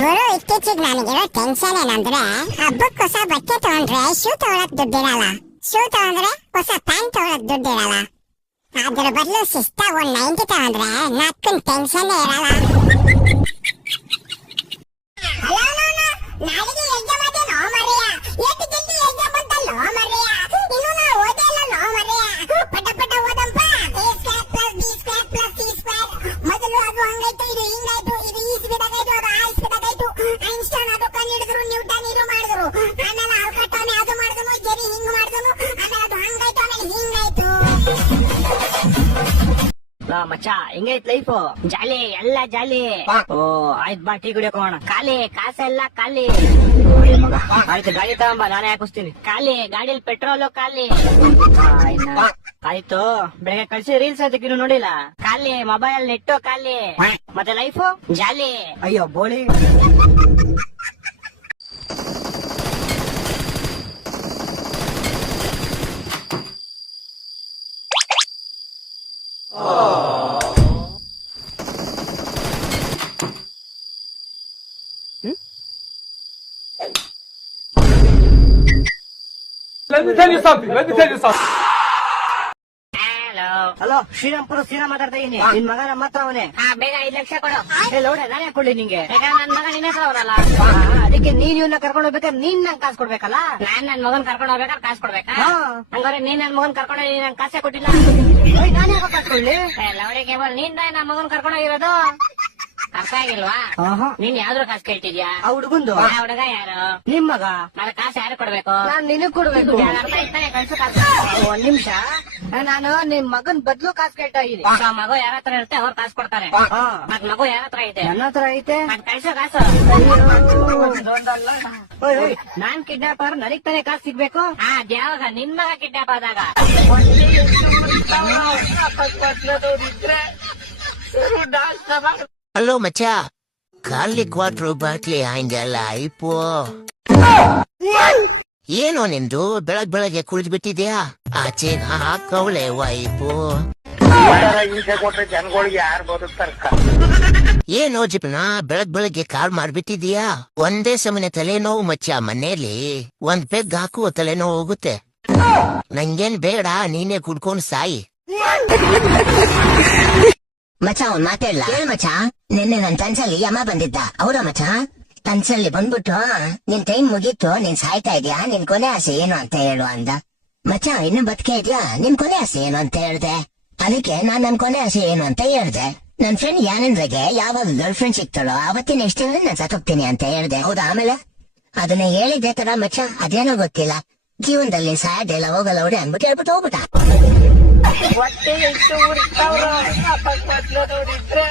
ಗುರು ಇತ್ತೀಚೆಗೆ ನನಗಿರೋ ಟೆನ್ಷನ್ ಏನಂದ್ರೆ ಹಬ್ಬಕ್ಕೆ ಹೊಸ ಬಟ್ಟೆ ತಗೊಂಡ್ರೆ ಶೂ ತಗೊಳಕ್ ದುಡ್ಡಿರಲ್ಲ, ಶೂ ತಗೊಂಡ್ರೆ ಹೊಸ ಪ್ಯಾಂಟ್ ತಗೊಳಕ್ ದುಡ್ಡಿರಲ್ಲ. ಅದ್ರ ಬದಲು ಶಿಸ್ತಾಗ ಒಂದ್ 90 ತಗೊಂಡ್ರೆ ನಕ್ಕನ್ ಟೆನ್ಷನ್ ಇರಲ್ಲ. ನಾಳೆಗೆ ಎಕ್ಸಾಮ್ ಅದೇನೋ ಮರೆಯ, ಎಷ್ಟು ಜಲ್ದಿ ಎಕ್ಸಾಮ್ ಬಂತಲ್ಲೋ ಮರೆಯ, ಇನ್ನು ನಾ ಓದೇ ಇಲ್ಲ ನೋ ಮರೆಯ. ಪಟ ಪಟ ಓದಂಪ, a² + b² + c² ಮೊದಲು ಅದು ಹಂಗಾಯ್ತು, ಇದು ಹಿಂಗಾಯ್ತು, ಇದು ಈ ಸ್ಪೀಡಾಗಾಯ್ತು, ಅದು ಆ ಸ್ಪೀಡಾಗಾಯ್ತು. ಐನ್ಸ್ಟೈನ್ ಅದು ಕಂಡಿಡಿದ್ರು, ನ್ಯೂಟನ್ ಇದು ಮಾಡಿದ್ರು, ಆಮೇಲೆ ಆಲ್ಕಟ್ಟವನೆ ಅದು ಮಾಡಿದನು, ಜೆರಿ ಹಿಂಗ್ ಮಾಡಿದನು, ಆಮೇಲೆ ಅದು ಹಂಗಾಯ್ತು, ಆಮೇಲೆ ಹಿಂಗಾಯ್ತು. ಮಚ್ಚ ಹೆಂಗೈತ್ ಲೈಫ್? ಜಾಲಿ, ಎಲ್ಲ ಜಾಲಿ. ಓ ಆಯ್ತ್ ಬಾ, ಟೀ ಕುಡಿಯೋಕೆ ಹೋಗೋಣ. ಖಾಲಿ ಕಾಸೆಲ್ಲ ಖಾಲಿ. ಆಯ್ತು ಗಾಡಿ ತಗೊಂಬ, ನಾನೇ ಹಾಕಿಸ್ತೀನಿ. ಖಾಲಿ ಗಾಡಿಲಿ ಪೆಟ್ರೋಲು ಖಾಲಿ. ಆಯ್ತು, ಬೆಳಗ್ಗೆ ಕಳ್ಸಿ ರೀಲ್ಸ್ ಅದಕ್ಕೆ ನೋಡಿಲ್ಲ. ಖಾಲಿ ಮೊಬೈಲ್ ನೆಟ್ಟು ಖಾಲಿ. ಮತ್ತೆ ಲೈಫು ಜಾಲಿ. ಅಯ್ಯೋ ಬೋಳಿ. Let me tell you something. Hello, Srirampura Sriram ಮಾತಾಡ್ತಾ ಇದೀನಿ. ನಿನ್ ಮಗ ನಮ್ಮ ಹತ್ರ ಅವನೇ. ಬೇಗ 5 ಲಕ್ಷ ಕೊಡು. ಲೌಡೆ ನಾನೇ ಕೊಡ್ಲಿ ನಿಂಗೆ. ನನ್ ಮಗ ನಿನ್ನ ಹತ್ರ ಅವರಲ್ಲ, ಅದಕ್ಕೆ ನೀನ್ ಇವನ್ನ ಕರ್ಕೊಂಡು ಹೋಗ್ಬೇಕಾದ್ರೆ ನೀನ್ ನಂಗೆ ಕಾಸು ಕೊಡ್ಬೇಕಲ್ಲ. ನಾನ್ ನನ್ ಮಗನ್ ಕರ್ಕೊಂಡು ಹೋಗ್ಬೇಕಾದ್ರೆ ಕಾಸು ಕೊಡ್ಬೇಕಾ? ಹಂಗಾರೆ ನೀನ್ ನನ್ ಮಗನ್ ಕರ್ಕೊಂಡು ಹೋಗಿ ನಂಗೆ ಕಾಸೇ ಕೊಟ್ಟಿಲ್ಲ. ನಾನೇ ಕಾಸು ಕೊಡ್ಲಿ? ಲೌಡೆ ಕೇಬಲ್ ನೀನ್ ನನ್ ಮಗನ್ ಕರ್ಕೊಂಡು ಹೋಗಿರೋದು. ಅರ್ಥ ಆಗಿಲ್ವಾ? ನೀನ್ ಯಾವ್ದ್ರ ಕಾಸು ಕೇಳ್ತಿದ್ಯಾ? ಆ ಹುಡುಗಂದು. ಹುಡುಗ ಯಾರು? ನಿಮ್ ಮಗ. ನನ್ನ ಕಾಸು ಯಾರು ಕೊಡ್ಬೇಕು? ನಾನ್ ನಿನಗ್ ಕೊಡ್ಬೇಕು. ಅರ್ಥ ಆಯ್ತಾನೆ, ಕಳ್ಸು ಕಾಸು. ಒಂದ್ ನಿಮಿಷ, ನಾನು ನಿಮ್ ಮಗನ್ ಬದ್ಲು ಕಾಸು ಕೇಳ್ತಾ ಇದೀನಿ. ಮಗು ಯಾರ ಹತ್ರ ಇರುತ್ತೆ ಅವ್ರು ಕಾಸು ಕೊಡ್ತಾರೆ. ಮತ್ ಮಗು ಯಾರ ಹತ್ರ ಐತೆ? ನನ್ನ ಹತ್ರ ಐತೆ. ಮತ್ ಕಳ್ಸೋ ಕಾಸು. ನಾನ್ ಕಿಡ್ನಾಪರ್, ನನಗ್ ತಾನೇ ಕಾಸು ಸಿಗ್ಬೇಕು. ಅದ್ಯಾವಾಗ? ನಿನ್ ಮಗ ಕಿಡ್ನಾಪ್ ಆದಾಗ. ಹಲೋ ಮಚ್ಚ, ಖಾಲಿ ಕ್ವಾರ್ಟರ್ ಬಾಟ್ಲಿ ಹಂಗೆಲ್ಲ ಐಪೋ. ಏನೋ ನಿಂದು ಬೆಳಗ್ಗೆ ಕುಳಿದು ಬಿಟ್ಟಿದ್ಯಾ? ಆಚೆ ಹಾಕವಳೆ ವೈಪು. ಏನೋ ಜಿಪ್ನ ಬೆಳಗ್ಗೆ ಕಾಲ್ ಮಾಡ್ಬಿಟ್ಟಿದ್ಯಾ? ಒಂದೇ ಸಮನೆ ತಲೆನೋವು ಮಚ್ಚ. ಮನೇಲಿ ಒಂದ್ ಪೆಗ್ ಹಾಕುವ ತಲೆನೋವು ಹೋಗುತ್ತೆ. ನಂಗೇನ್ ಬೇಡ, ನೀನೇ ಕುಡ್ಕೊಂಡ್ ಸಾಯಿ. ಮಚ ಅವ್ನ್ ಮಾತಾಡ್ಲ ಮಚ. ನಿನ್ನೆ ನನ್ ಕನ್ಸಲ್ಲಿ ಅಮ್ಮ ಬಂದಿದ್ದ. ಹೌದ ಮಚ? ಕನ್ಸಲ್ಲಿ ಬಂದ್ಬಿಟ್ಟು ನಿನ್ ಟೈಮ್ ಮುಗೀತು, ನೀನ್ ಸಾಯ್ತಾ ಇದ್ಯಾ, ನಿನ್ ಕೊನೆ ಆಸೆ ಏನು ಅಂತ ಹೇಳು ಅಂದ. ಮಚ ಇನ್ನು ಬದುಕೆ ಇದ್ಯಾ, ನಿನ್ ಕೊನೆ ಆಸೆ ಏನು ಅಂತ ಹೇಳ್ದೆ. ಅದಕ್ಕೆ ನಾನ್ ನನ್ ಕೊನೆ ಆಸೆ ಏನು ಅಂತ ಹೇಳ್ದೆ. ನನ್ ಫ್ರೆಂಡ್ ಯಾನಂದ್ರೆಗೆ ಯಾವಾಗ ಗರ್ಲ್ ಫ್ರೆಂಡ್ ಸಿಕ್ತಾಳೋ ಅವತ್ತಿನ ಇಷ್ಟ ನಾನ್ ಸತ್ತೋಗ್ತೀನಿ ಅಂತ ಹೇಳ್ದೆ. ಹೌದಾ? ಆಮೇಲೆ ಅದನ್ನ ಹೇಳಿದ್ದೆ ತರ ಮಚ, ಅದೇನೋ ಗೊತ್ತಿಲ್ಲ, ಜೀವನದಲ್ಲಿ ಸಾಯದೆಲ್ಲ ಹೋಗಲ್ಲ ಹೊಡೆ ಅಂದ್ಬಿಟ್ಟು ಹೇಳ್ಬಿಟ್ಟು ಹೋಗ್ಬಿಟ್ಟ. ಹೊಟ್ಟೆ ಎಷ್ಟು ಉರಿತಾವ್ರ ನೋಡಿದ್ರೆ